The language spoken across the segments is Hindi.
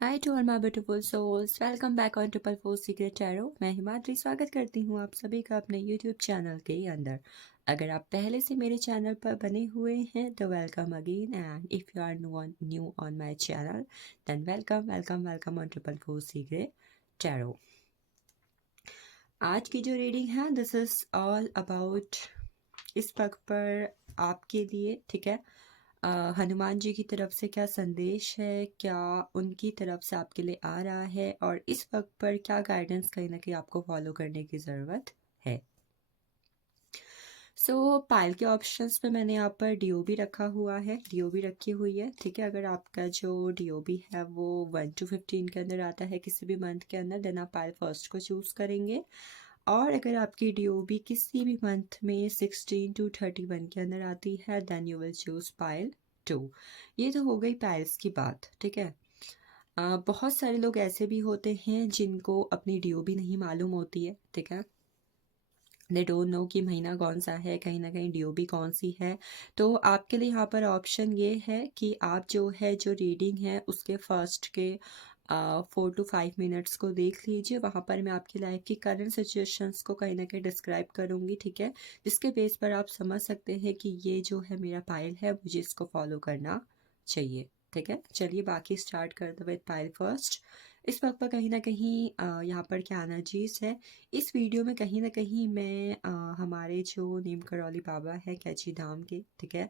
Hi to all my beautiful souls, welcome back on triple four secret tarot. मैं हिमाद्री स्वागत करती हूँ आप सभी का अपने यूट्यूब चैनल के अंदर। अगर आप पहले से मेरे चैनल पर बने हुए हैं तो welcome again, and if you are new on my channel then welcome welcome welcome on triple four secret tarot. आज की जो रीडिंग है दिस इज़ ऑल अबाउट इस वक्त पर आपके लिए, ठीक है। हनुमान जी की तरफ से क्या संदेश है, क्या उनकी तरफ से आपके लिए आ रहा है, और इस वक्त पर क्या गाइडेंस कहीं ना कहीं आपको फॉलो करने की ज़रूरत है। पायल के ऑप्शंस पे मैंने यहाँ पर डीओबी रखा हुआ है, डीओबी रखी हुई है, ठीक है। अगर आपका जो डीओबी है वो 1 to 15 के अंदर आता है किसी भी मंथ के अंदर, देन आप पायल फर्स्ट को चूज़ करेंगे। और अगर आपकी डीओबी किसी भी मंथ में 16 to 31 के अंदर आती है देन यू विल चूज़ पायल 2। ये तो हो गई पायल्स की बात, ठीक है। बहुत सारे लोग ऐसे भी होते हैं जिनको अपनी डीओबी नहीं मालूम होती है, ठीक है। दे डोंट नो कि महीना कौन सा है, कहीं ना कहीं डीओबी कौन सी है। तो आपके लिए यहाँ पर ऑप्शन ये है कि आप जो रीडिंग है उसके फर्स्ट के 4 to 5 मिनट्स को देख लीजिए। वहाँ पर मैं आपकी लाइफ की करंट सिचुएशंस को कहीं ना कहीं डिस्क्राइब करूँगी, ठीक है। जिसके बेस पर आप समझ सकते हैं कि ये जो है मेरा पायल है, मुझे इसको फॉलो करना चाहिए, ठीक है। चलिए बाकी स्टार्ट करते हुए पायल फर्स्ट। इस वक्त पर कहीं ना कहीं यहाँ पर क्या एनर्जीज है इस वीडियो में, कहीं ना कहीं मैं हमारे जो नीम करौली बाबा है कैची धाम के, ठीक है,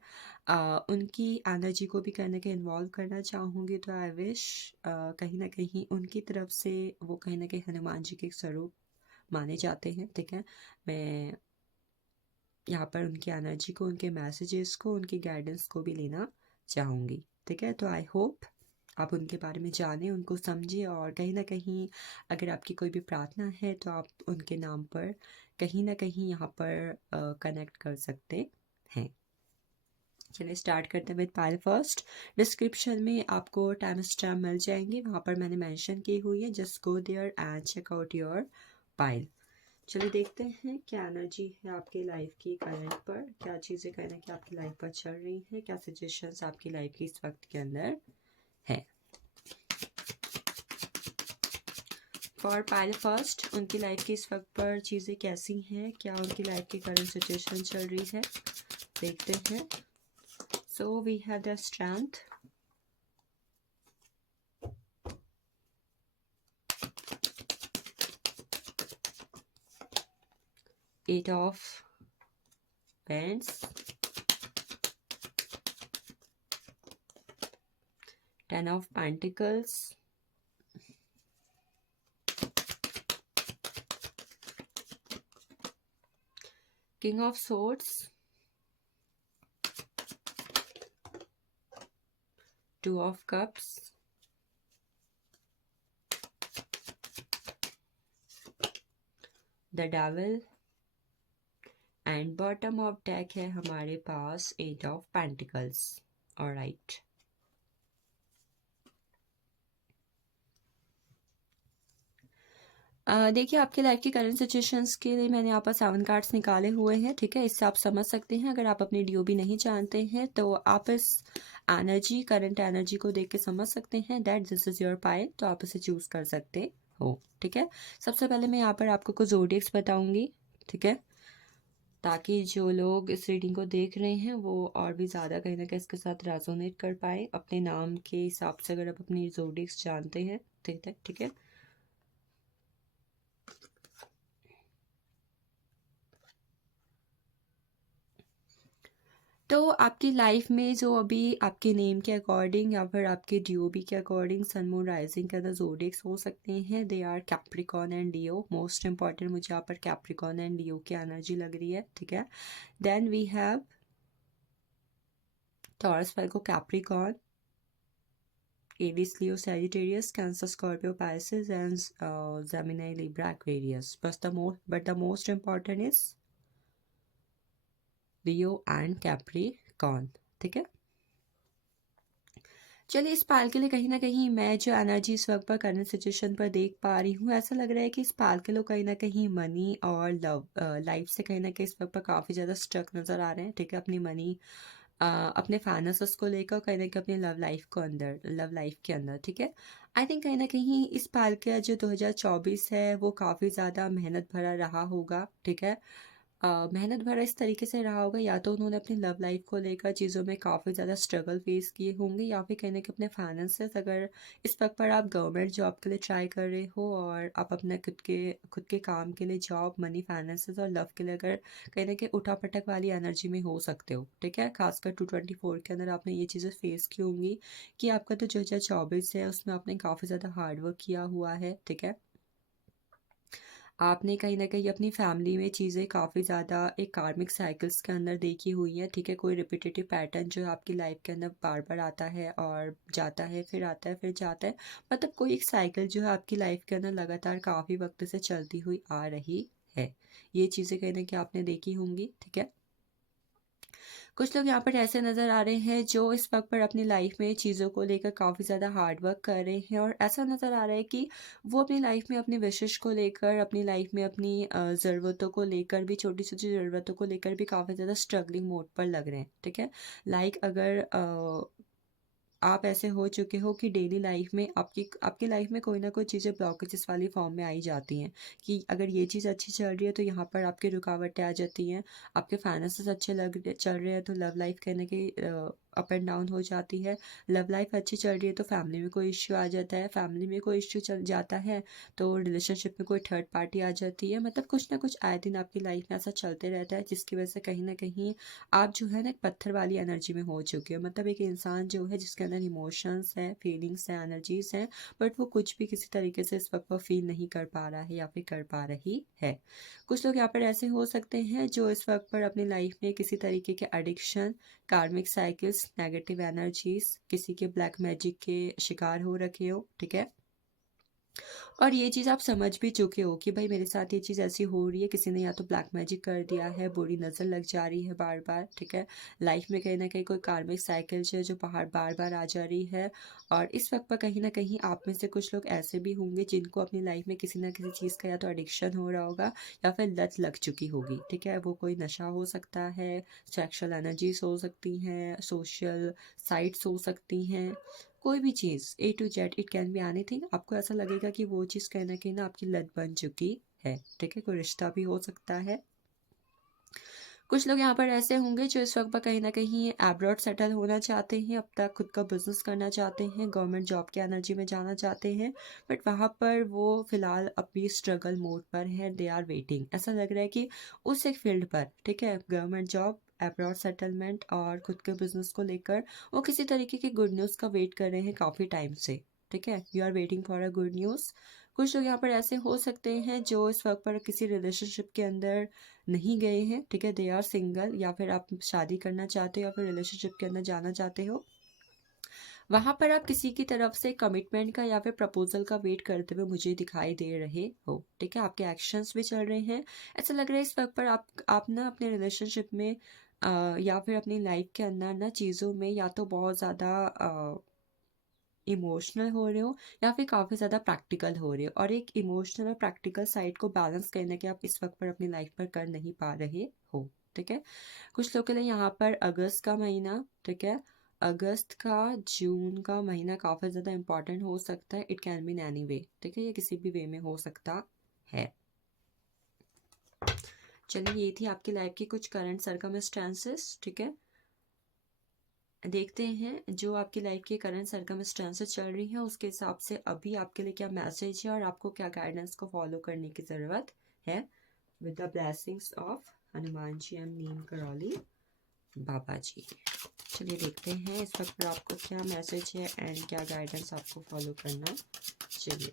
उनकी एनर्जी को भी कहीं ना कहीं इन्वॉल्व करना चाहूँगी। तो आई विश कहीं ना कहीं उनकी तरफ से वो कहीं ना कहीं हनुमान जी के एक स्वरूप माने जाते हैं, ठीक है। मैं यहाँ पर उनकी एनर्जी को, उनके मैसेजेस को, उनकी गाइडेंस को भी लेना चाहूँगी, ठीक है। तो आई होप आप उनके बारे में जानें, उनको समझें, और कहीं ना कहीं अगर आपकी कोई भी प्रार्थना है तो आप उनके नाम पर कहीं ना कहीं यहाँ पर कनेक्ट कर सकते हैं। चलिए स्टार्ट करते हैं विद पायल फर्स्ट। डिस्क्रिप्शन में आपको टाइम स्टैम्प मिल जाएंगे, वहाँ पर मैंने मेंशन की हुई है, just go there and check out your payal. चलिए देखते हैं क्या एनर्जी है आपकी लाइफ की करंट पर, क्या चीज़ें कहना कि आपकी लाइफ पर चल रही हैं, क्या सिचुएशंस आपकी लाइफ की इस वक्त के अंदर है। फॉर पायल फर्स्ट, उनकी लाइफ की इस वक्त पर चीज़ें कैसी हैं, क्या उनकी लाइफ की करंट सिचुएशन चल रही है, देखते हैं। So we have the strength, eight of pents, 10 of pentacles, king of swords, 2 of cups, the devil, and bottom of deck है हमारे पास 8 ऑफ पेंटिकल्स। ऑलराइट, देखिए आपके लाइफ की करंट सिचुएशंस के लिए मैंने यहाँ पर 7 कार्ड्स निकाले हुए हैं, ठीक है। इससे आप समझ सकते हैं, अगर आप अपनी डीओबी नहीं जानते हैं तो आप इस एनर्जी, करंट एनर्जी को देख के समझ सकते हैं that this is your pile, तो आप इसे चूज़ कर सकते हो, ठीक है। सबसे पहले मैं यहाँ पर आपको कुछ ज़ोडिएक्स बताऊंगी, ठीक है, ताकि जो लोग इस रीडिंग को देख रहे हैं वो और भी ज़्यादा कहीं ना कहीं इसके साथ रेजोनेट कर पाए अपने नाम के हिसाब से, अगर आप अपनी ज़ोडिएक्स जानते हैं, ठीक है, ठीक है। तो आपकी लाइफ में जो अभी आपके नेम के अकॉर्डिंग या फिर आपके डीओबी के अकॉर्डिंग सन मून राइजिंग के अंदर जोडिक्स हो सकते हैं, they are Capricorn and Leo. Most important मुझे यहाँ पर कैप्रिकॉन एंड लियो की एनर्जी लग रही है, ठीक है। Then we have Taurus, Virgo, Capricorn, Aries, Leo, Sagittarius, Cancer, Scorpio, Pisces and Gemini, Libra, Aquarius. But the most important is Leo and Capricorn, ठीक है। चलिए इस पाल के लिए कहीं ना कहीं मैं जो एनर्जी इस वक्त पर करंट सिचुएशन पर देख पा रही हूँ, ऐसा लग रहा है कि इस पाल के लोग कहीं ना कहीं मनी और लव लाइफ से कहीं ना कहीं इस वक्त पर काफ़ी ज़्यादा स्ट्रक नज़र आ रहे हैं, ठीक है। अपनी मनी अपने फाइनेंसेस को लेकर, कहीं ना कहीं अपने लव लाइफ के अंदर, ठीक है। आई थिंक कहीं ना कहीं इस साल का जो 2024 है वो काफ़ी ज़्यादा मेहनत भरा रहा होगा, ठीक है। मेहनत भरा इस तरीके से रहा होगा, या तो उन्होंने अपनी लव लाइफ को लेकर चीज़ों में काफ़ी ज़्यादा स्ट्रगल फेस किए होंगे, या फिर कहीं ना कहीं अपने फाइनेंसेस, अगर इस वक्त पर आप गवर्नमेंट जॉब के लिए ट्राई कर रहे हो और आप अपने खुद के काम के लिए जॉब, मनी, फाइनेंसेस और लव के लिए अगर कहीं ना कहीं उठापटक वाली एनर्जी में हो सकते हो, ठीक है। खासकर 224 के अंदर आपने ये चीज़ें फेस की होंगी कि आपका तो 2024 है उसमें आपने काफ़ी ज़्यादा हार्डवर्क किया हुआ है, ठीक है। आपने कहीं न कहीं अपनी फैमिली में चीज़ें काफ़ी ज़्यादा एक कार्मिक साइकिल्स के अंदर देखी हुई हैं, ठीक है। कोई रिपीटेटिव पैटर्न जो है आपकी लाइफ के अंदर बार-बार आता है और जाता है, फिर आता है, फिर जाता है। मतलब कोई एक साइकिल जो है आपकी लाइफ के अंदर लगातार काफ़ी वक़्त से चलती हुई आ रही है। ये चीज़ें कहीं न कहीं आपने देखी होंगी, ठीक है। कुछ लोग यहाँ पर ऐसे नज़र आ रहे हैं जो इस वक्त पर अपनी लाइफ में चीज़ों को लेकर काफ़ी ज़्यादा हार्ड वर्क कर रहे हैं, और ऐसा नज़र आ रहा है कि वो अपनी लाइफ में अपनी विशेष को लेकर, अपनी लाइफ में अपनी ज़रूरतों को लेकर भी, छोटी छोटी ज़रूरतों को लेकर भी काफ़ी ज़्यादा स्ट्रगलिंग मोड पर लग रहे हैं, ठीक है। लाइक अगर आप ऐसे हो चुके हो कि डेली लाइफ में आपकी आपकी लाइफ में कोई ना कोई चीज़ें ब्लॉकेजेस वाली फॉर्म में आई जाती हैं, कि अगर ये चीज़ अच्छी चल रही है तो यहाँ पर आपकी रुकावटें आ जाती हैं। आपके फाइनेंसेस अच्छे चल रहे हैं तो लव लाइफ कहने की अप एंड डाउन हो जाती है। लव लाइफ अच्छी चल रही है तो फैमिली में कोई इश्यू आ जाता है, फैमिली में कोई इश्यू चल जाता है तो रिलेशनशिप में कोई थर्ड पार्टी आ जाती है। मतलब कुछ ना कुछ आए दिन आपकी लाइफ में ऐसा चलते रहता है, जिसकी वजह से कहीं ना कहीं आप जो है ना एक पत्थर वाली एनर्जी में हो चुके हो। मतलब एक इंसान जो है जिसके अंदर इमोशंस हैं, फीलिंग्स हैं, एनर्जीज हैं, बट वो कुछ भी किसी तरीके से इस वक्त पर फील नहीं कर पा रहा है या फिर कर पा रही है। कुछ लोग यहाँ पर ऐसे हो सकते हैं जो इस वक्त पर अपनी लाइफ में किसी तरीके के एडिक्शन, कार्मिक साइकिल्स, नेगेटिव एनर्जीज, किसी के ब्लैक मैजिक के शिकार हो रखे हो, ठीक है। और ये चीज़ आप समझ भी चुके हो कि भाई मेरे साथ ये चीज़ ऐसी हो रही है, किसी ने या तो ब्लैक मैजिक कर दिया है, बुरी नज़र लग जा रही है बार बार, ठीक है। लाइफ में कहीं ना कहीं कोई कार्मिक साइकिल जो पहाड़ बार बार आ जा रही है। और इस वक्त पर कहीं ना कहीं आप में से कुछ लोग ऐसे भी होंगे जिनको अपनी लाइफ में किसी ना किसी चीज़ का या तो एडिक्शन हो रहा होगा या फिर लत लग चुकी होगी, ठीक है। वो कोई नशा हो सकता है, सेक्सुअल एनर्जीज हो सकती हैं, सोशल साइट्स हो सकती हैं, कोई भी चीज़ A to Z, it can be anything. आपको ऐसा लगेगा कि वो चीज़ कहीं ना कहीं ना आपकी लत बन चुकी है, ठीक है। कोई रिश्ता भी हो सकता है। कुछ लोग यहाँ पर ऐसे होंगे जो इस वक्त पर कहीं ना कहीं एब्रॉड सेटल होना चाहते हैं, अब तक खुद का बिजनेस करना चाहते हैं, गवर्नमेंट जॉब की एनर्जी में जाना चाहते हैं, बट वहाँ पर वो फिलहाल अभी स्ट्रगल मोड पर हैं, दे आर वेटिंग। ऐसा लग रहा है कि उस एक फील्ड पर, ठीक है, गवर्नमेंट जॉब, एब्रॉड सेटलमेंट और खुद के बिजनेस को लेकर वो किसी तरीके की गुड न्यूज़ का वेट कर रहे हैं काफ़ी टाइम से, ठीक है। You are waiting for a good news. कुछ लोग यहाँ पर ऐसे हो सकते हैं जो इस वक्त पर किसी रिलेशनशिप के अंदर नहीं गए हैं, ठीक है, दे आर सिंगल, या फिर आप शादी करना चाहते हो या फिर रिलेशनशिप के अंदर जाना चाहते हो। वहां पर आप किसी की तरफ से कमिटमेंट का या फिर प्रपोजल का वेट करते हुए मुझे दिखाई दे रहे हो, ठीक है। आपके एक्शंस भी चल रहे हैं। ऐसा लग रहा है इस वक्त पर आप ना अपने रिलेशनशिप में या फिर अपनी लाइफ के अंदर ना चीज़ों में या तो बहुत ज़्यादा इमोशनल हो रहे हो या फिर काफ़ी ज़्यादा प्रैक्टिकल हो रहे हो, और एक इमोशनल और प्रैक्टिकल साइड को बैलेंस करने के आप इस वक्त पर अपनी लाइफ पर कर नहीं पा रहे हो, ठीक है। कुछ लोग के लिए यहाँ पर अगस्त का महीना, ठीक है, अगस्त का जून का महीना काफ़ी ज़्यादा इंपॉर्टेंट हो सकता है। It can be in any way, ठीक है, ये किसी भी वे में हो सकता है। चलिए, ये थी आपकी लाइफ की कुछ करंट सर्कमस्टेंसेस, ठीक है। देखते हैं जो आपकी लाइफ की करंट सर्कमस्टेंसेस चल रही हैं उसके हिसाब से अभी आपके लिए क्या मैसेज है और आपको क्या गाइडेंस को फॉलो करने की ज़रूरत है। With the blessings of Hanuman ji and Neem Karoli Baba ji. चलिए देखते हैं इस वक्त पर आपको क्या मैसेज है एंड क्या गाइडेंस आपको फॉलो करना चाहिए।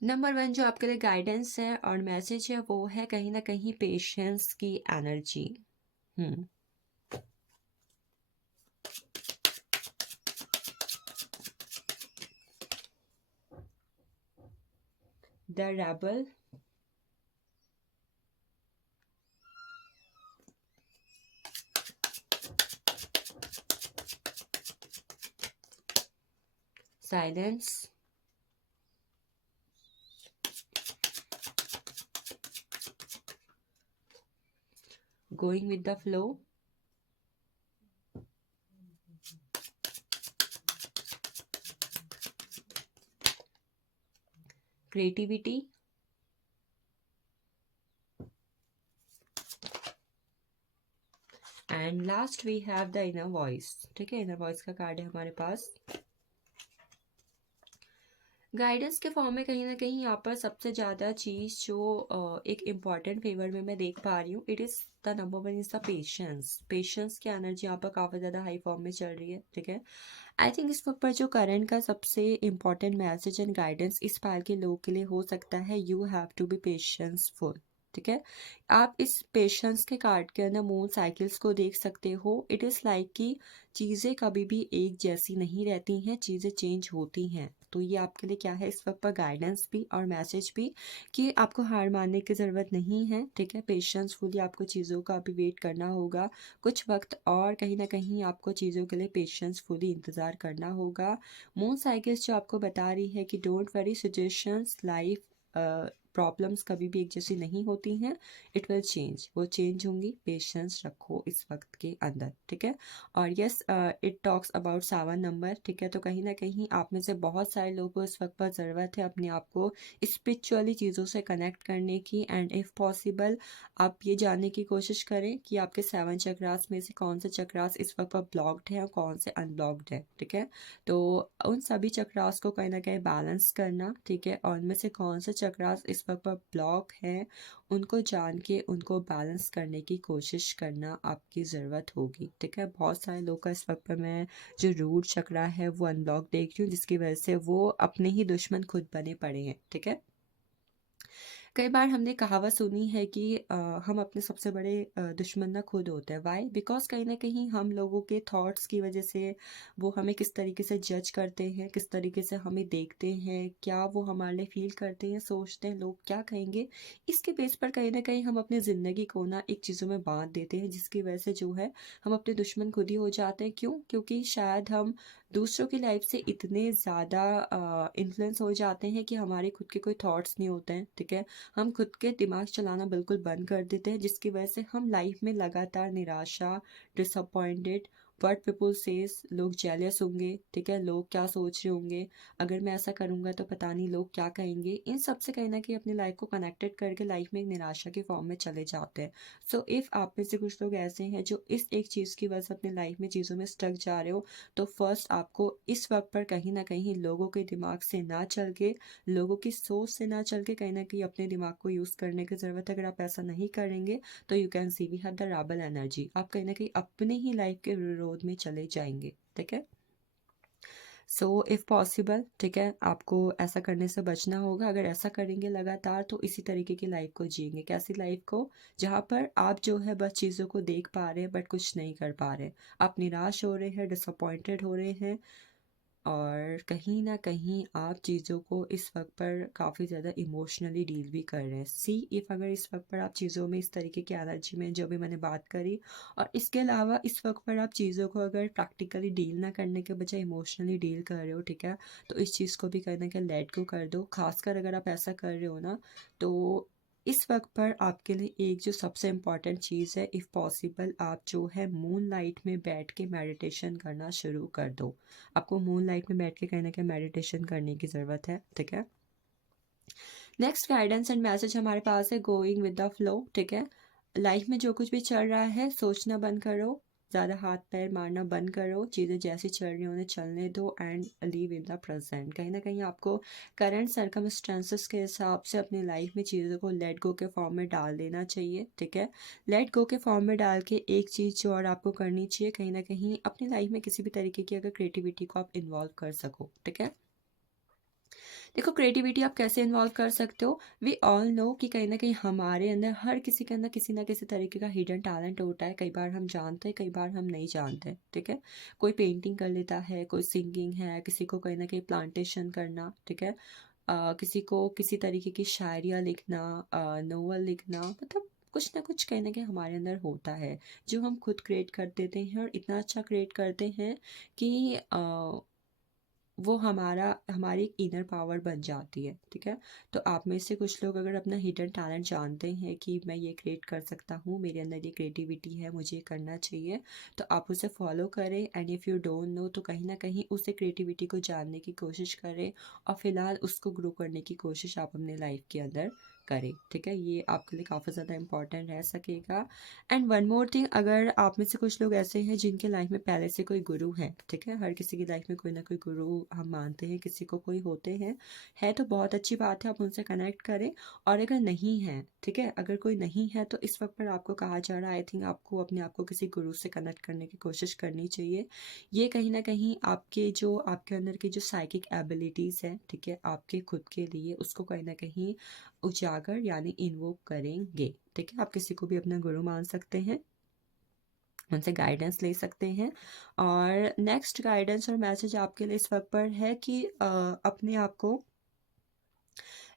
नंबर 1 जो आपके लिए गाइडेंस है और मैसेज है वो है कहीं ना कहीं पेशेंस की energy. The rebel, silence, going with the flow, creativity, and last we have the inner voice. ठीक है, इनर वॉइस का कार्ड है हमारे पास। गाइडेंस के फॉर्म में कहीं ना कहीं यहाँ पर सबसे ज़्यादा चीज़ जो एक इम्पॉर्टेंट फेवर में मैं देख पा रही हूँ, it is the number one is the patience. Patience की एनर्जी यहाँ पर काफ़ी ज़्यादा हाई फॉर्म में चल रही है। ठीक है, आई थिंक इस वक्त पर जो करंट का सबसे इम्पॉर्टेंट मैसेज एंड गाइडेंस इस पाल के लोग के लिए हो सकता है, you have to be patienceful. ठीक है, आप इस पेशेंस के कार्ड के अंदर मून साइकिल्स को देख सकते हो। इट इज़ लाइक कि चीज़ें कभी भी एक जैसी नहीं रहती हैं, चीज़ें चेंज होती हैं। तो ये आपके लिए क्या है इस वक्त पर गाइडेंस भी और मैसेज भी, कि आपको हार मानने की ज़रूरत नहीं है। ठीक है, पेशेंसफुली आपको चीज़ों का अभी वेट करना होगा कुछ वक्त, और कहीं ना कहीं आपको चीज़ों के लिए पेशेंसफुली इंतज़ार करना होगा। मून साइकिल्स जो आपको बता रही है कि don't worry, situations, life, problems कभी भी एक जैसी नहीं होती हैं। इट विल चेंज, वो चेंज होंगी। पेशेंस रखो इस वक्त के अंदर। ठीक है, और yes, it talks about 7 number. ठीक है, तो कहीं ना कहीं आप में से बहुत सारे लोगों को इस वक्त पर ज़रूरत है अपने आप को स्पिरिचुअली चीज़ों से कनेक्ट करने की, एंड इफ़ पॉसिबल आप ये जानने की कोशिश करें कि आपके 7 चक्रास में से कौन से चक्रास इस वक्त पर ब्लॉक्ड हैं और कौन से अनब्लॉक्ड है। ठीक है, तो उन सभी चक्रास को कहीं ना कहीं बैलेंस करना। ठीक है, और उनमें से कौन से चक्रास इस वक्त पर ब्लॉक हैं, उनको जान के उनको बैलेंस करने की कोशिश करना आपकी ज़रूरत होगी। ठीक है, बहुत सारे लोग का इस वक्त पर मैं जो रूट चक्रा है वो अनब्लॉक देख रही हूँ, जिसकी वजह से वो अपने ही दुश्मन खुद बने पड़े हैं। ठीक है, कई बार हमने कहावत सुनी है कि हम अपने सबसे बड़े दुश्मन ना खुद होते हैं। वाई? बिकॉज कहीं ना कहीं हम लोगों के थॉट्स की वजह से वो हमें किस तरीके से जज करते हैं, किस तरीके से हमें देखते हैं, क्या वो हमारे लिए फील करते हैं, सोचते हैं लोग क्या कहेंगे, इसके बेस पर कहीं ना कहीं हम अपनी ज़िंदगी को ना एक चीज़ों में बांध देते हैं, जिसकी वजह से जो है हम अपने दुश्मन खुद ही हो जाते हैं। क्यों? क्योंकि शायद हम दूसरों की लाइफ से इतने ज़्यादा इन्फ्लुएंस हो जाते हैं कि हमारे खुद के कोई थॉट्स नहीं होते हैं। ठीक है, हम खुद के दिमाग चलाना बिल्कुल बंद कर देते हैं, जिसकी वजह से हम लाइफ में लगातार निराशा, डिसअपॉइंटेड, व्हाट पीपल सेज, लोग जेलस होंगे। ठीक है, लोग क्या सोच रहे होंगे, अगर मैं ऐसा करूँगा तो पता नहीं लोग क्या कहेंगे, इन सब से कहीं ना कहीं अपनी लाइफ को कनेक्टेड करके लाइफ में एक निराशा के फॉर्म में चले जाते हैं। सो इफ़ आप में से कुछ लोग ऐसे हैं जो इस एक चीज़ की वजह से अपनी लाइफ में चीज़ों में स्टक जा रहे हो, तो फर्स्ट आपको इस वक्त पर कहीं ना कहीं लोगों के दिमाग से ना चल के, लोगों की सोच से ना चल के कहीं ना कहीं अपने दिमाग को यूज़ करने की ज़रूरत है। अगर आप ऐसा नहीं करेंगे तो you can see we have the rubble energy, आप कहीं ना कहीं अपने ही लाइफ के विरोध में चले जाएंगे। ठीक है, सो इफ़ पॉसिबल, ठीक है, आपको ऐसा करने से बचना होगा। अगर ऐसा करेंगे लगातार तो इसी तरीके की लाइफ को जिएंगे। कैसी लाइफ को? जहाँ पर आप जो है बस चीज़ों को देख पा रहे हैं बट कुछ नहीं कर पा रहे, आप निराश हो रहे हैं, डिसअपॉइंटेड हो रहे हैं, और कहीं ना कहीं आप चीज़ों को इस वक्त पर काफ़ी ज़्यादा इमोशनली डील भी कर रहे हैं। सी इफ़ अगर इस वक्त पर आप चीज़ों में इस तरीके की एनर्जी में जो भी मैंने बात करी, और इसके अलावा इस वक्त पर आप चीज़ों को अगर प्रैक्टिकली डील ना करने के बजाय इमोशनली डील कर रहे हो, ठीक है, तो इस चीज़ को भी कहीं ना कहीं लेट गो कर दो। खासकर अगर आप ऐसा कर रहे हो ना, तो इस वक्त पर आपके लिए एक जो सबसे इम्पॉर्टेंट चीज़ है, इफ़ पॉसिबल आप जो है मून लाइट में बैठ के मेडिटेशन करना शुरू कर दो। आपको मून लाइट में बैठ के कहीं ना कहीं मेडिटेशन करने की ज़रूरत है। ठीक है, नेक्स्ट गाइडेंस एंड मैसेज हमारे पास है गोइंग विद द फ्लो। ठीक है, लाइफ में जो कुछ भी चल रहा है सोचना बंद करो, ज़्यादा हाथ पैर मारना बंद करो, चीज़ें जैसी चल रही हैं उन्हें चलने दो, and leave in the present. कहीं ना कहीं आपको करंट सर्कमस्टेंसेस के हिसाब से अपनी लाइफ में चीज़ों को लेट गो के फॉर्म में डाल देना चाहिए। ठीक है, लेट गो के फॉर्म में डाल के एक चीज़ जो और आपको करनी चाहिए, कहीं ना कहीं अपनी लाइफ में किसी भी तरीके की अगर क्रिएटिविटी को आप इन्वॉल्व कर सको। ठीक है, देखो क्रिएटिविटी आप कैसे इन्वॉल्व कर सकते हो। वी ऑल नो कि कहीं ना कहीं हमारे अंदर, हर किसी के अंदर किसी ना किसी तरीके का हिडन टैलेंट होता है। कई बार हम जानते हैं, कई बार हम नहीं जानते। ठीक है, कोई पेंटिंग कर लेता है, कोई सिंगिंग है, किसी को कहीं ना कहीं प्लांटेशन करना। ठीक है, किसी को किसी तरीके की शायरियाँ लिखना, नोवेल लिखना, मतलब कुछ ना कुछ कहीं ना कहीं हमारे अंदर होता है जो हम खुद क्रिएट कर देते हैं, और इतना अच्छा क्रिएट करते हैं कि वो हमारी एक इनर पावर बन जाती है, ठीक है। तो आप में से कुछ लोग अगर अपना हिडन टैलेंट जानते हैं कि मैं ये क्रिएट कर सकता हूँ, मेरे अंदर ये क्रिएटिविटी है, मुझे ये करना चाहिए, तो आप उसे फॉलो करें। And if you don't know तो कहीं ना कहीं उसे क्रिएटिविटी को जानने की कोशिश करें और फिलहाल उसको ग्रो करने की कोशिश आप अपने लाइफ के अंदर करें, ठीक है। ये आपके लिए काफ़ी ज़्यादा इंपॉर्टेंट रह सकेगा। एंड वन मोर थिंग, अगर आप में से कुछ लोग ऐसे हैं जिनके लाइफ में पहले से कोई गुरु है, ठीक है, हर किसी की लाइफ में कोई ना कोई गुरु हम मानते हैं, किसी को कोई होते हैं, है तो बहुत अच्छी बात है, आप उनसे कनेक्ट करें। और अगर नहीं है, ठीक है, अगर कोई नहीं है तो इस वक्त पर आपको कहा जा रहा है, आई थिंक आपको अपने आप को किसी गुरु से कनेक्ट करने की कोशिश करनी चाहिए। ये कहीं ना कहीं आपके अंदर की जो साइकिक एबिलिटीज़ हैं, ठीक है, आपके खुद के लिए उसको कहीं ना कहीं उजागर यानी इन्वोक करेंगे, ठीक है। आप किसी को भी अपना गुरु मान सकते हैं, उनसे गाइडेंस ले सकते हैं। और नेक्स्ट गाइडेंस और मैसेज आपके लिए इस वक्त पर है कि अपने आप को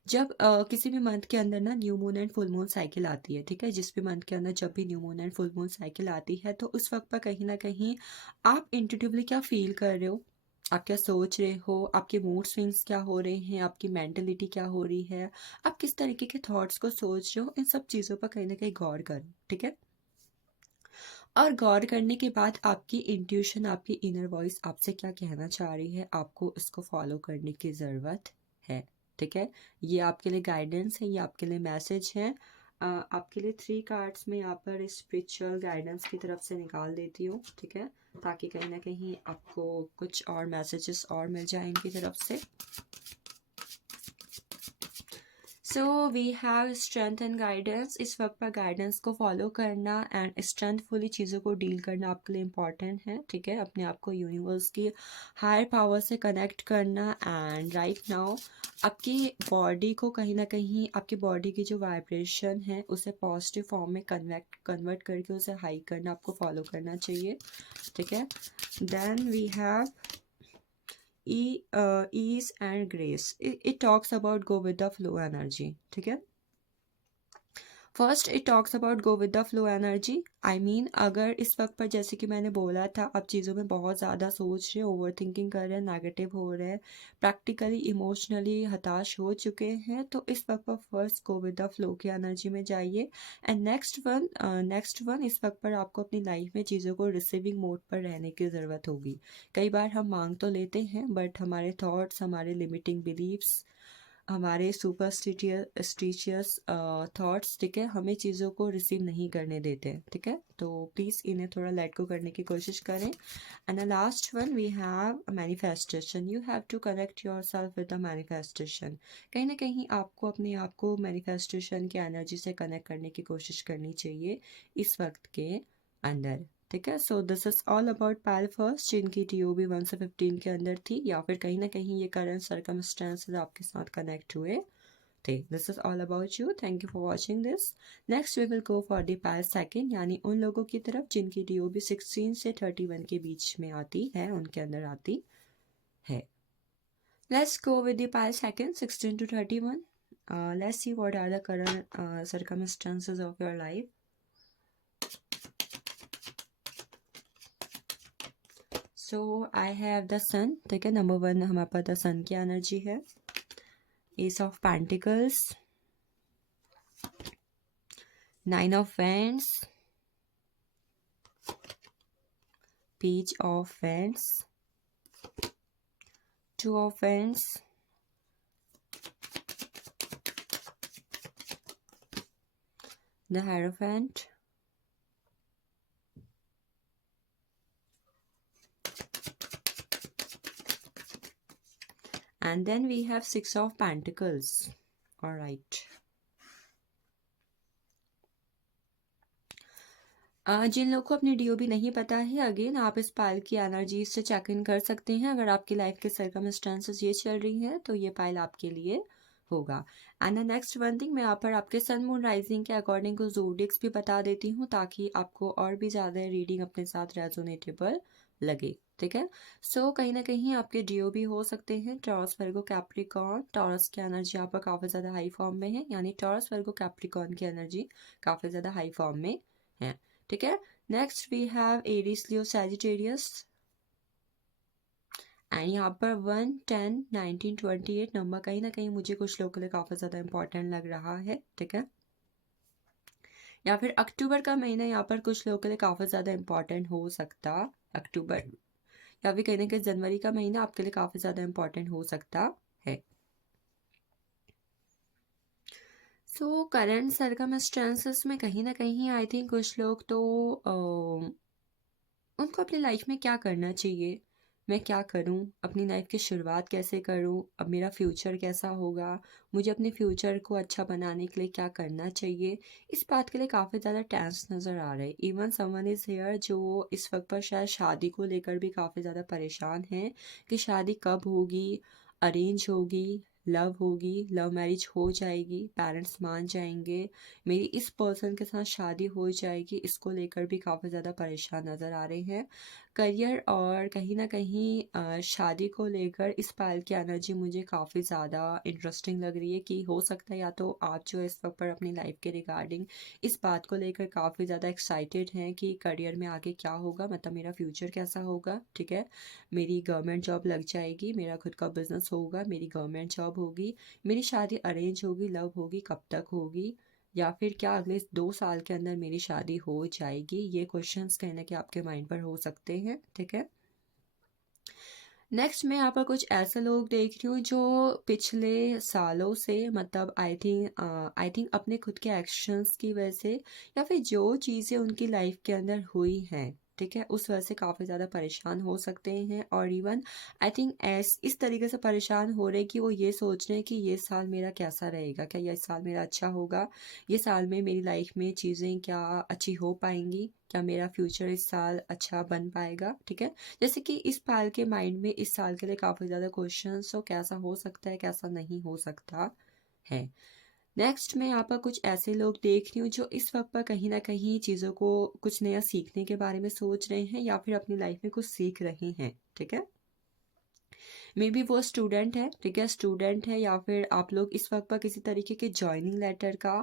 जब किसी भी मंथ के अंदर ना new moon and full moon cycle आती है, ठीक है, जिस भी मंथ के अंदर जब भी new moon and full moon cycle आती है तो उस वक्त पर कहीं ना कहीं आप इंट्यूटिवली क्या फील कर रहे हो, आप क्या सोच रहे हो, आपके मूड स्विंग्स क्या हो रहे हैं, आपकी मेंटलिटी क्या हो रही है, आप किस तरीके के थॉट्स को सोच रहे हो, इन सब चीज़ों पर कहीं ना कहीं गौर करो, ठीक है। और गौर करने के बाद आपकी इंट्यूशन, आपकी इनर वॉइस आपसे क्या कहना चाह रही है, आपको इसको फॉलो करने की ज़रूरत है, ठीक है। ये आपके लिए गाइडेंस है, ये आपके लिए मैसेज है। आपके लिए 3 कार्ड्स में यहाँ पर स्पिरिचुअल गाइडेंस की तरफ से निकाल देती हूँ, ठीक है, ताकि कहीं ना कहीं आपको कुछ और मैसेजेस और मिल जाए इनकी तरफ से। So we have strength and guidance. इस वक्त पर गाइडेंस को फॉलो करना एंड स्ट्रेंथफुली चीज़ों को डील करना आपके लिए इम्पॉर्टेंट है, ठीक है। अपने आप को यूनिवर्स की हायर पावर से कनेक्ट करना एंड राइट नाउ आपकी बॉडी को कहीं ना कहीं आपकी बॉडी की जो वाइब्रेशन है उसे पॉजिटिव फॉर्म में कन्वर्ट करके उसे हाई करना आपको फॉलो करना चाहिए, ठीक है। Then we have ease and grace. It talks about go with the flow energy, ठीक है। First it talks about go with the flow energy. I mean अगर इस वक्त पर जैसे कि मैंने बोला था आप चीज़ों में बहुत ज़्यादा सोच रहे, ओवर थिंकिंग कर रहे हैं, नेगेटिव हो रहे हैं, प्रैक्टिकली इमोशनली हताश हो चुके हैं, तो इस वक्त पर first go with the flow की एनर्जी में जाइए। एंड नेक्स्ट वन इस वक्त पर आपको अपनी लाइफ में चीज़ों को रिसीविंग मोड पर रहने की ज़रूरत होगी। कई बार हम मांग तो लेते हैं बट हमारे थॉट्स, हमारे लिमिटिंग बिलीव्स, हमारे सुपरस्टिशियस थॉट्स, ठीक है, हमें चीज़ों को रिसीव नहीं करने देते, ठीक है। तो प्लीज़ इन्हें थोड़ा लेट को करने की कोशिश करें। And the last one we have manifestation. You have to connect yourself with the manifestation. कहीं ना कहीं आपको अपने आप को मैनिफेस्टेशन की एनर्जी से कनेक्ट करने की कोशिश करनी चाहिए इस वक्त के अंदर, ठीक है। So this is all about Payal first, जिनकी DOB 1 से 15 के अंदर थी, या फिर कहीं ना कहीं ये करंट सर्कमस्टेंसेस आपके साथ कनेक्ट हुए थे। This is all about you, thank you for watching this. Next we will go for the pile second, यानी उन लोगों की तरफ जिनकी DOB 16 से 31 के बीच में आती है, उनके अंदर आती है। Let's go with the pile second 16 to 31. Let's see what are the current circumstances of your life. So I have the sun, ठीक है, नंबर 1 हमारे पास द सन की एनर्जी है। S of pentacles, 9 of wands, page of wands, 2 of wands, the hierophant, and then we have 6 of Pentacles. All right. जिन लोगों को अपनी DOB नहीं पता है, अगेन आप इस पाइल की एनर्जी से चेक इन कर सकते हैं। अगर आपकी लाइफ के सर्कमस्टेंसेस ये चल रही हैं तो ये पाइल आपके लिए होगा। And the next one thing, मैं यहाँ पर आपके सन मून राइजिंग के अकॉर्डिंग को ज़ोडिएक्स भी बता देती हूँ ताकि आपको और भी ज़्यादा रीडिंग अपने साथ रेजोनेटेबल लगे, ठीक है। सो कहीं ना कहीं आपके DOB हो सकते हैं टॉरस, वर्गो, कैप्रिकॉर्न। टॉरस की एनर्जी यहाँ पर काफ़ी ज़्यादा हाई फॉर्म में है, यानी टॉरस, वर्गो, कैप्रिकॉर्न की एनर्जी काफ़ी ज़्यादा हाई फॉर्म में है, ठीक है। Next we have Aries, Leo, Sagittarius and यहाँ पर 1, 10, 19, 28 नंबर कहीं ना कहीं मुझे कुछ लोगों के लिए काफ़ी ज़्यादा इंपॉर्टेंट लग रहा है, ठीक है। या फिर अक्टूबर का महीना यहाँ पर कुछ लोगों के लिए काफ़ी ज़्यादा इंपॉर्टेंट हो सकता, अक्टूबर, या फिर कहीं ना कहीं जनवरी का महीना आपके लिए काफ़ी ज़्यादा इंपॉर्टेंट हो सकता है। सो करंट सर्कमस्टेंसेस में कहीं ना कहीं आई थिंक कुछ लोग तो उनको अपनी लाइफ में क्या करना चाहिए, मैं क्या करूं, अपनी लाइफ की शुरुआत कैसे करूं, अब मेरा फ्यूचर कैसा होगा, मुझे अपने फ्यूचर को अच्छा बनाने के लिए क्या करना चाहिए, इस बात के लिए काफ़ी ज़्यादा टेंस नज़र आ रहे हैं। इवन समवन इज़ हेयर जो इस वक्त पर शायद शादी को लेकर भी काफ़ी ज़्यादा परेशान है कि शादी कब होगी, अरेंज होगी, लव होगी, लव मैरिज हो जाएगी, पेरेंट्स मान जाएंगे, मेरी इस पर्सन के साथ शादी हो जाएगी, इसको लेकर भी काफ़ी ज़्यादा परेशान नज़र आ रहे हैं। करियर और कहीं ना कहीं शादी को लेकर इस पाल की एनर्जी मुझे काफ़ी ज़्यादा इंटरेस्टिंग लग रही है कि हो सकता है या तो आप जो इस वक्त पर अपनी लाइफ के रिगार्डिंग इस बात को लेकर काफ़ी ज़्यादा एक्साइटेड हैं कि करियर में आगे क्या होगा, मतलब मेरा फ्यूचर कैसा होगा, ठीक है, मेरी गवर्नमेंट जॉब लग जाएगी, मेरा खुद का बिजनेस होगा, मेरी गवर्नमेंट जॉब होगी, मेरी शादी अरेंज होगी, लव होगी, कब तक होगी, या फिर क्या अगले 2 साल के अंदर मेरी शादी हो जाएगी, ये क्वेश्चंस कहीं ना कहीं आपके माइंड पर हो सकते हैं, ठीक है। नेक्स्ट मैं यहाँ पर कुछ ऐसे लोग देख रही हूँ जो पिछले सालों से मतलब आई थिंक अपने खुद के एक्शंस की वजह से या फिर जो चीज़ें उनकी लाइफ के अंदर हुई हैं, ठीक है, उस वजह से काफ़ी ज़्यादा परेशान हो सकते हैं। और इवन आई थिंक इस तरीके से परेशान हो रहे हैं कि वो ये सोच रहे हैं कि ये साल मेरा कैसा रहेगा, क्या ये साल मेरा अच्छा होगा, ये साल में मेरी लाइफ में चीज़ें क्या अच्छी हो पाएंगी, क्या मेरा फ्यूचर इस साल अच्छा बन पाएगा, ठीक है। जैसे कि इस पाल के माइंड में इस साल के लिए काफ़ी ज़्यादा क्वेश्चंस हो, कैसा हो सकता है, कैसा नहीं हो सकता है। नेक्स्ट मैं यहाँ पर कुछ ऐसे लोग देख रही हूँ जो इस वक्त पर कहीं ना कहीं चीज़ों को कुछ नया सीखने के बारे में सोच रहे हैं या फिर अपनी लाइफ में कुछ सीख रहे हैं, ठीक है। मे बी वो स्टूडेंट है, ठीक है, स्टूडेंट है, या फिर आप लोग इस वक्त पर किसी तरीके के जॉइनिंग लेटर का,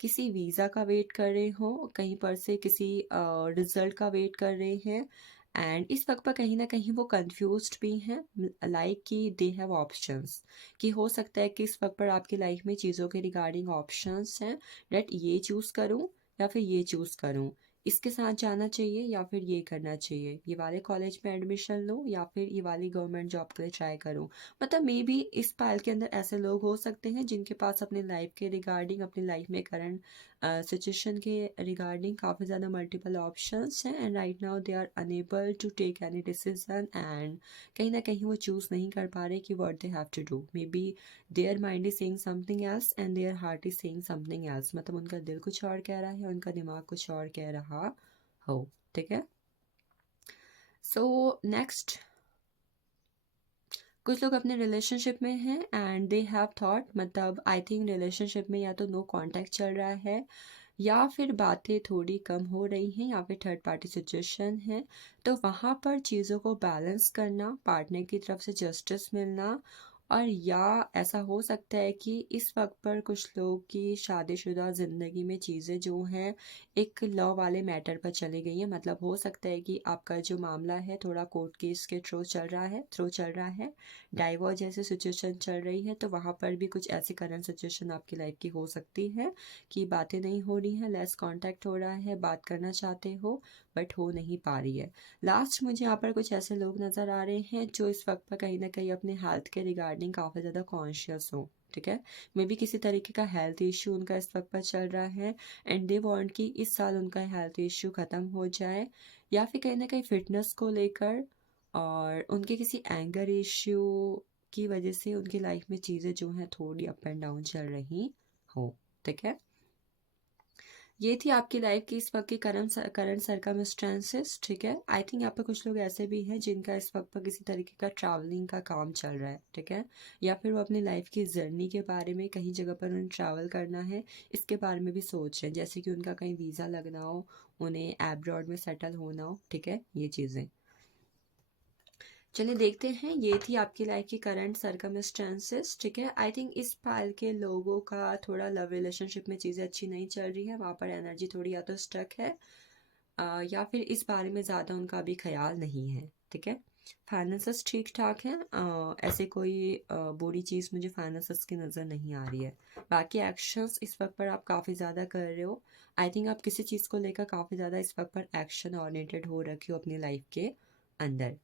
किसी वीज़ा का वेट कर रहे हो, कहीं पर से किसी रिजल्ट का वेट कर रहे हैं। एंड इस वक्त पर कहीं ना कहीं वो कंफ्यूज्ड भी हैं, लाइक कि दे हैव ऑप्शंस, कि हो सकता है कि इस वक्त पर आपकी लाइफ में चीज़ों के रिगार्डिंग ऑप्शंस हैं, डेट ये चूज़ करूँ या फिर ये चूज़ करूँ, इसके साथ जाना चाहिए या फिर ये करना चाहिए, ये वाले कॉलेज में एडमिशन लो या फिर ये वाली गवर्नमेंट जॉब के लिए ट्राई करूँ। मतलब मे बी इस पाल के अंदर ऐसे लोग हो सकते हैं जिनके पास अपनी लाइफ के रिगार्डिंग, अपनी लाइफ में करंट सिचुएशन के रिगार्डिंग काफ़ी ज़्यादा मल्टीपल ऑप्शंस हैं and right now they are unable to take any decision and कहीं ना कहीं वो चूज़ नहीं कर पा रहे कि what they have to do. May be their mind is saying something else and their heart is saying something else, मतलब उनका दिल कुछ और कह रहा है, उनका दिमाग कुछ और कह रहा हो, ठीक है। सो नेक्स्ट कुछ लोग अपने रिलेशनशिप में हैं एंड दे हैव थॉट, मतलब आई थिंक रिलेशनशिप में या तो नो कांटेक्ट चल रहा है या फिर बातें थोड़ी कम हो रही हैं या फिर थर्ड पार्टी सिचुएशन है, तो वहाँ पर चीज़ों को बैलेंस करना, पार्टनर की तरफ से जस्टिस मिलना, और या ऐसा हो सकता है कि इस वक्त पर कुछ लोगों की शादीशुदा ज़िंदगी में चीज़ें जो हैं एक लॉ वाले मैटर पर चली गई हैं, मतलब हो सकता है कि आपका जो मामला है थोड़ा कोर्ट केस के थ्रू चल रहा है, डाइवोर्स जैसी सिचुएशन चल रही है, तो वहाँ पर भी कुछ ऐसी करंट सिचुएशन आपकी लाइफ की हो सकती है कि बातें नहीं हो रही हैं, लेस कांटेक्ट हो रहा है, बात करना चाहते हो बट हो नहीं पा रही है। लास्ट मुझे यहाँ पर कुछ ऐसे लोग नज़र आ रहे हैं जो इस वक्त पर कहीं ना कहीं अपने हेल्थ के रिगार्डिंग काफ़ी ज़्यादा कॉन्शियस हो, ठीक है। मे बी किसी तरीके का हेल्थ इश्यू उनका इस वक्त पर चल रहा है एंड दे वांट कि इस साल उनका हेल्थ इश्यू ख़त्म हो जाए, या फिर कहीं ना कहीं फिटनेस को लेकर और उनके किसी एंगर इश्यू की वजह से उनकी लाइफ में चीज़ें जो हैं थोड़ी अप एंड डाउन चल रही हो, ठीक है। ये थी आपकी लाइफ की इस वक्त की करंट सर्कमस्टेंसेस, ठीक है। आई थिंक यहाँ पर कुछ लोग ऐसे भी हैं जिनका इस वक्त पर किसी तरीके का ट्रैवलिंग का काम चल रहा है, ठीक है, या फिर वो अपनी लाइफ की जर्नी के बारे में, कहीं जगह पर उन्हें ट्रैवल करना है इसके बारे में भी सोच रहे हैं, जैसे कि उनका कहीं वीज़ा लगना हो, उन्हें एब्रॉड में सेटल होना हो, ठीक है, ये चीज़ें। चलिए देखते हैं, ये थी आपकी लाइफ की करंट सर्कमस्टेंसेस, ठीक है। आई थिंक इस पाल के लोगों का थोड़ा लव रिलेशनशिप में चीज़ें अच्छी नहीं चल रही है, वहाँ पर एनर्जी थोड़ी या तो स्टक है या फिर इस बारे में ज़्यादा उनका अभी ख्याल नहीं है, ठीक है। फाइनेंसेस ठीक ठाक है, ऐसे कोई बुरी चीज़ मुझे फाइनेंसेस की नज़र नहीं आ रही है। बाकी एक्शंस इस वक्त पर आप काफ़ी ज़्यादा कर रहे हो। आई थिंक आप किसी चीज़ को लेकर काफ़ी ज़्यादा इस वक्त पर एक्शन ओरिएंटेड हो रखे हो अपनी लाइफ के अंदर।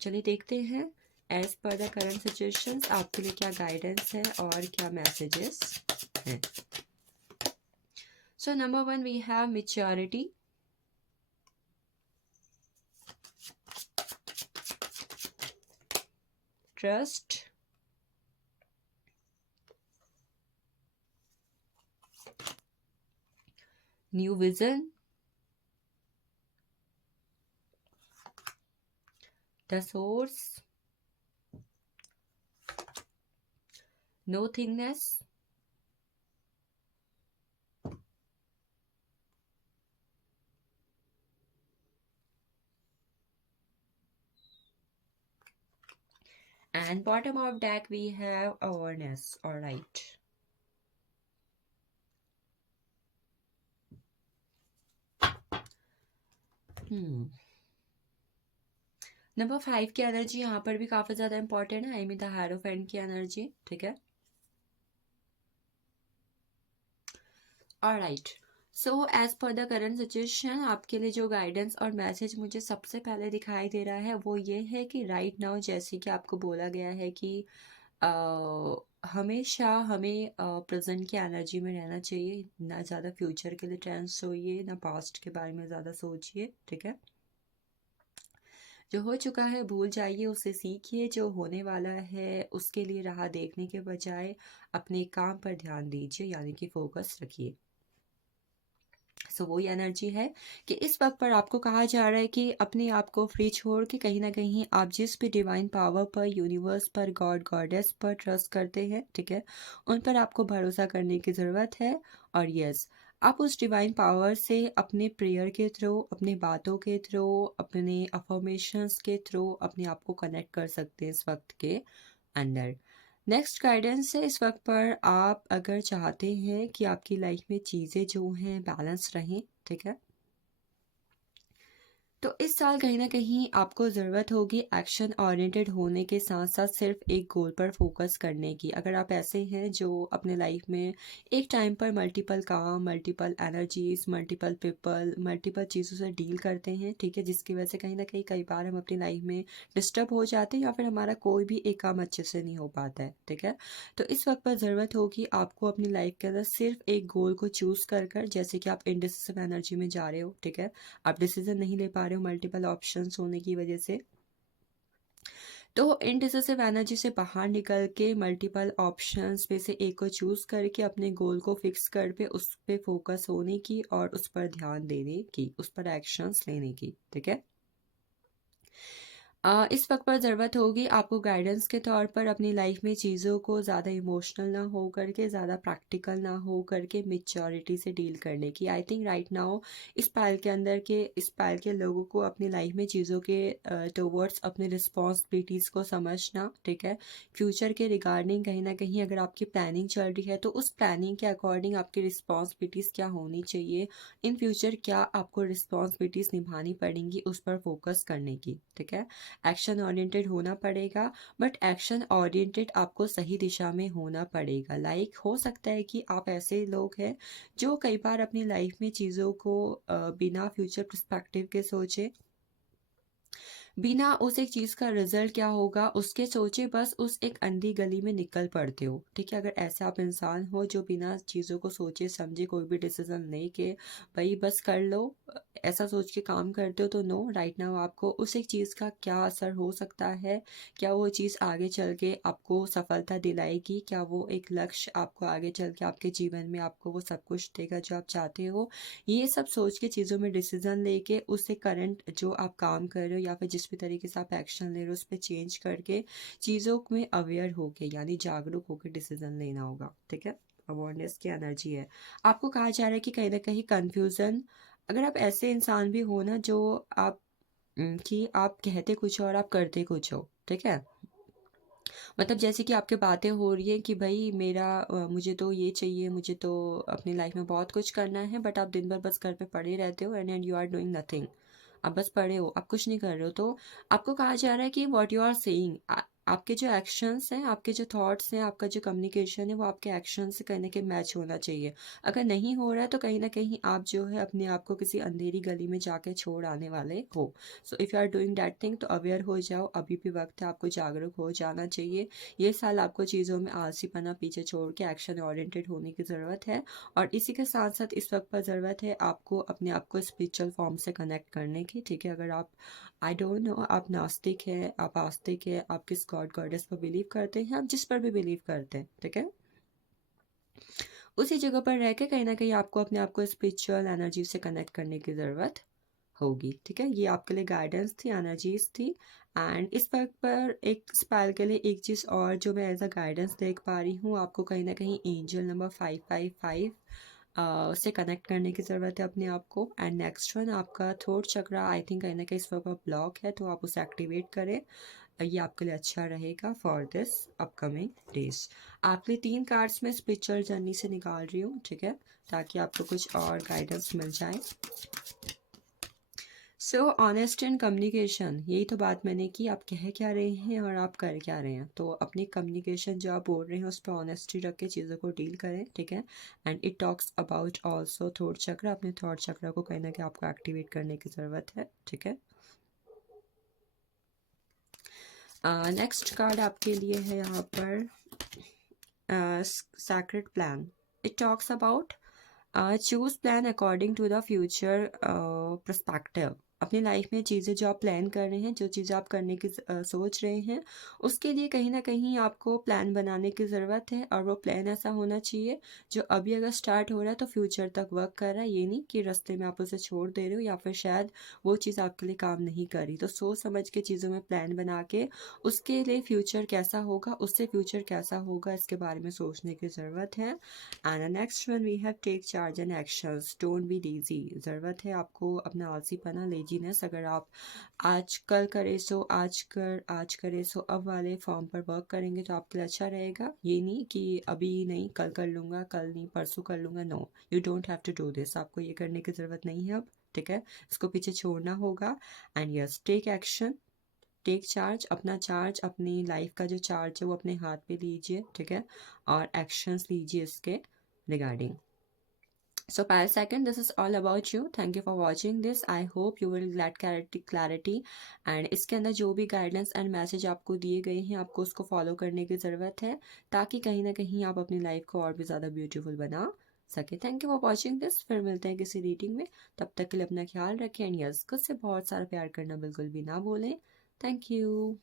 चलिए देखते हैं as per the current situations आपके लिए क्या गाइडेंस है और क्या मैसेजेस हैं। So number 1 we have maturity, trust, new vision, the source, nothingness, and bottom of deck we have awareness. All right. Number 5 की एनर्जी यहाँ पर भी काफी ज्यादा इंपॉर्टेंट है। आई मीन द हायरोफेंट की एनर्जी, ठीक है। Alright, so as per the current situation आपके लिए जो गाइडेंस और मैसेज मुझे सबसे पहले दिखाई दे रहा है वो ये है कि राइट नाउ जैसे कि आपको बोला गया है कि हमेशा हमें प्रेजेंट की एनर्जी में रहना चाहिए, ना ज़्यादा फ्यूचर के लिए टेंस होइए, ना पास्ट के बारे में ज़्यादा सोचिए, ठीक है। जो हो चुका है भूल जाइए, उसे सीखिए। जो होने वाला है उसके लिए राह देखने के बजाय अपने काम पर ध्यान दीजिए, यानी कि फोकस रखिए। सो वही एनर्जी है कि इस वक्त पर आपको कहा जा रहा है कि अपने आप को फ्री छोड़ के कहीं ना कहीं आप जिस भी डिवाइन पावर पर, यूनिवर्स पर, गॉड गॉडेस पर ट्रस्ट करते हैं, ठीक है, उन पर आपको भरोसा करने की ज़रूरत है। और यस, आप उस डिवाइन पावर से अपने प्रेयर के थ्रू, अपनी बातों के थ्रू, अपने अफर्मेशंस के थ्रू अपने आप को कनेक्ट कर सकते हैं इस वक्त के अंदर। नेक्स्ट गाइडेंस है इस वक्त पर आप अगर चाहते हैं कि आपकी लाइफ में चीज़ें जो हैं बैलेंस रहें, ठीक है, तो इस साल कहीं ना कहीं आपको ज़रूरत होगी एक्शन ओरिएंटेड होने के साथ साथ सिर्फ एक गोल पर फोकस करने की। अगर आप ऐसे हैं जो अपने लाइफ में एक टाइम पर मल्टीपल काम, multiple energies, multiple people, multiple चीज़ों से डील करते हैं, ठीक है, जिसकी वजह से कहीं ना कहीं कई बार हम अपनी लाइफ में डिस्टर्ब हो जाते हैं या फिर हमारा कोई भी एक काम अच्छे से नहीं हो पाता है, ठीक है। तो इस वक्त पर ज़रूरत होगी आपको अपनी लाइफ के अंदर सिर्फ एक गोल को चूज़ कर कर, जैसे कि आप इंडिसिसिव एनर्जी में जा रहे हो, ठीक है, आप डिसीजन नहीं ले पा रहे हो मल्टीपल ऑप्शंस होने की वजह से, तो इनडिसिसिव एनर्जी से बाहर निकल के मल्टीपल ऑप्शंस में से एक को चूज करके अपने गोल को फिक्स कर पे उस पे फोकस होने की और उस पर ध्यान देने की, उस पर एक्शंस लेने की, ठीक है। इस वक्त पर ज़रूरत होगी आपको गाइडेंस के तौर पर अपनी लाइफ में चीज़ों को ज़्यादा इमोशनल ना हो करके, ज़्यादा प्रैक्टिकल ना हो करके मेच्योरिटी से डील करने की। आई थिंक राइट नाउ इस पायल के अंदर के, इस पायल के लोगों को अपनी लाइफ में चीज़ों के टुवर्ड्स अपने रिस्पॉन्सिबिलिटीज़ को समझना, ठीक है, फ्यूचर के रिगार्डिंग कहीं ना कहीं अगर आपकी प्लानिंग चल रही है तो उस प्लानिंग के अकॉर्डिंग आपकी रिस्पॉन्सिबिलिटीज़ क्या होनी चाहिए, इन फ्यूचर क्या आपको रिस्पॉन्सिबिलिटीज़ निभानी पड़ेंगी, उस पर फोकस करने की, ठीक है। एक्शन ओरिएंटेड होना पड़ेगा, बट एक्शन ओरिएंटेड आपको सही दिशा में होना पड़ेगा। लाइक हो सकता है कि आप ऐसे लोग हैं जो कई बार अपनी लाइफ में चीज़ों को बिना फ्यूचर पर्सपेक्टिव के सोचे, बिना उस एक चीज़ का रिजल्ट क्या होगा उसके सोचे, बस उस एक अंधी गली में निकल पड़ते हो, ठीक है। अगर ऐसे आप इंसान हो जो बिना चीज़ों को सोचे समझे कोई भी डिसीजन ले के भाई बस कर लो, ऐसा सोच के काम करते हो, तो नो, राइट नाउ आपको उस एक चीज़ का क्या असर हो सकता है, क्या वो चीज़ आगे चल के आपको सफलता दिलाएगी, क्या वो एक लक्ष्य आपको आगे चल के आपके जीवन में आपको वो सब कुछ देगा जो आप चाहते हो, ये सब सोच के चीज़ों में डिसीजन लेके उससे करंट जो आप काम कर रहे हो या फिर जिस भी तरीके से आप एक्शन ले रहे हो उस पर चेंज करके चीज़ों में अवेयर होके, यानी जागरूक होकर डिसीजन लेना होगा, ठीक है। अवेयरनेस की एनर्जी है। आपको कहा जा रहा है कि कहीं ना कहीं कंफ्यूजन, अगर आप ऐसे इंसान भी हो ना जो आप कि आप कहते कुछ हो और आप करते कुछ हो, ठीक है, मतलब जैसे कि आपके बातें हो रही है कि भाई मेरा मुझे तो ये चाहिए, मुझे तो अपनी लाइफ में बहुत कुछ करना है, बट आप दिन भर बस घर पे पड़े रहते हो and you are doing nothing. आप बस पढ़े हो, आप कुछ नहीं कर रहे हो, तो आपको कहा जा रहा है कि व्हाट यू आर सेइंग, आपके जो एक्शंस हैं, आपके जो थॉट्स हैं, आपका जो कम्युनिकेशन है वो आपके एक्शन से कहीं ना कहीं मैच होना चाहिए। अगर नहीं हो रहा है तो कहीं ना कहीं आप जो है अपने आप को किसी अंधेरी गली में जाके छोड़ आने वाले हो। So if you are doing that thing तो अवेयर हो जाओ, अभी भी वक्त है, आपको जागरूक हो जाना चाहिए। ये साल आपको चीज़ों में आलसीपना पीछे छोड़ के एक्शन ओरिएंटेड होने की ज़रूरत है। और इसी के साथ साथ इस वक्त पर ज़रूरत है आपको अपने आप को स्पिरिचुअल फॉर्म से कनेक्ट करने की, ठीक है। अगर आप आई डोंट नो आप नास्तिक है, आप आस्तिक है, आप किस गॉड गॉडेस पर बिलीव करते हैं, आप जिस पर भी बिलीव करते हैं, ठीक है, उसी जगह पर रह के कहीं ना कहीं आपको अपने आप को स्पिरिचुअल एनर्जी से कनेक्ट करने की ज़रूरत होगी, ठीक है। ये आपके लिए गाइडेंस थी, एनर्जीज थी। एंड इस वक्त पर एक स्पेल के लिए एक चीज़ और जो मैं एज अ गाइडेंस देख पा रही हूँ, आपको कहीं ना कहीं एंजल नंबर 555 से कनेक्ट करने की ज़रूरत है अपने आप को। एंड नेक्स्ट वन आपका थ्रोट चक्रा, आई थिंक कहीं ना कहीं इस वक्त पर ब्लॉक है, तो आप उसे एक्टिवेट करें। ये आपके लिए अच्छा रहेगा फॉर दिस अपकमिंग डेज। आपके 3 कार्ड्स में स्पिरिचुअल जर्नी से निकाल रही हूँ, ठीक है, ताकि आपको कुछ और गाइडेंस मिल जाए। सो ऑनेस्ट इन कम्युनिकेशन, यही तो बात मैंने की, आप कह क्या रहे हैं और आप कर क्या रहे हैं। तो अपनी कम्युनिकेशन जो आप बोल रहे हैं उस पर ऑनेस्टी रख के चीज़ों को डील करें, ठीक है। And it talks about also thought चक्र, अपने थॉट चक्र को कहीं ना कहीं आपको एक्टिवेट करने की ज़रूरत है, ठीक है। नेक्स्ट कार्ड आपके लिए है यहाँ पर sacred plan. It talks about choose plan according to the future perspective. अपनी लाइफ में चीज़ें जो आप प्लान कर रहे हैं, जो चीज़ें आप करने की सोच रहे हैं, उसके लिए कहीं ना कहीं आपको प्लान बनाने की ज़रूरत है। और वो प्लान ऐसा होना चाहिए जो अभी अगर स्टार्ट हो रहा है तो फ्यूचर तक वर्क कर रहा है, ये नहीं कि रास्ते में आप उसे छोड़ दे रहे हो या फिर शायद वो चीज़ आपके लिए काम नहीं कर रही। तो सोच समझ के चीज़ों में प्लान बना के उसके लिए फ्यूचर कैसा होगा, उससे फ्यूचर कैसा होगा, इसके बारे में सोचने की ज़रूरत है। And next one we have take charge and actions, don't be lazy. ज़रूरत है आपको अपना आलसीपना, लेजीनेस, अगर आप आज कल करे सो आज करे सो अब वाले फॉर्म पर वर्क करेंगे तो आपके लिए अच्छा रहेगा। ये नहीं कि अभी नहीं कल कर लूँगा, कल नहीं परसों कर लूँगा, no, you don't have to do this. आपको ये करने की ज़रूरत नहीं है अब, ठीक है, इसको पीछे छोड़ना होगा। And yes, take action, take charge, अपना चार्ज, अपनी लाइफ का जो चार्ज है वो अपने हाथ पे लीजिए, ठीक है, और एक्शंस लीजिए इसके regarding. So per second, this is all about you. Thank you for watching this. I hope you will get clarity and इसके अंदर जो भी गाइडेंस एंड मैसेज आपको दिए गए हैं आपको उसको फॉलो करने की ज़रूरत है, ताकि कहीं ना कहीं आप अपनी लाइफ को और भी ज़्यादा ब्यूटीफुल बना सके। Thank you for watching this. फिर मिलते हैं किसी रीडिंग में, तब तक के लिए अपना ख्याल रखें। एंड यस, खुद से बहुत सारा प्यार करना बिल्कुल भी ना भूलें। Thank you.